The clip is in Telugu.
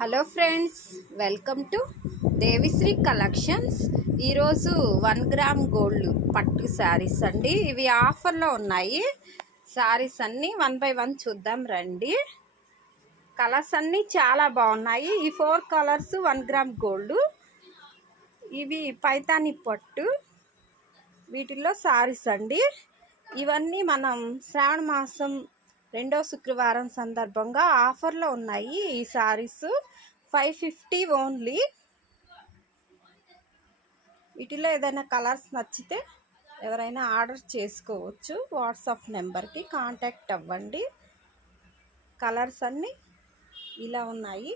Hello friends, welcome to Devishri Collections. ఈరోజు 1 గ్రామ్ గోల్డ్ పట్టు శారీస్ అండి. ఇవి ఆఫర్లో ఉన్నాయి. శారీస్ అన్నీ 1 బై 1 చూద్దాం రండి. కలర్స్ అన్నీ చాలా బాగున్నాయి. ఈ 4 కలర్స్ 1 గ్రామ్ గోల్డ్. ఇవి పైతాని పట్టు, వీటిల్లో శారీస్ అండి. ఇవన్నీ మనం శ్రావణ మాసం 2వ శుక్రవారం సందర్భంగా ఆఫర్లో ఉన్నాయి. ఈ శారీస్ 550 ఓన్లీ. వీటిలో ఏదైనా కలర్స్ నచ్చితే ఎవరైనా ఆర్డర్ చేసుకోవచ్చు. వాట్సాప్ నెంబర్కి కాంటాక్ట్ అవ్వండి. కలర్స్ అన్నీ ఇలా ఉన్నాయి.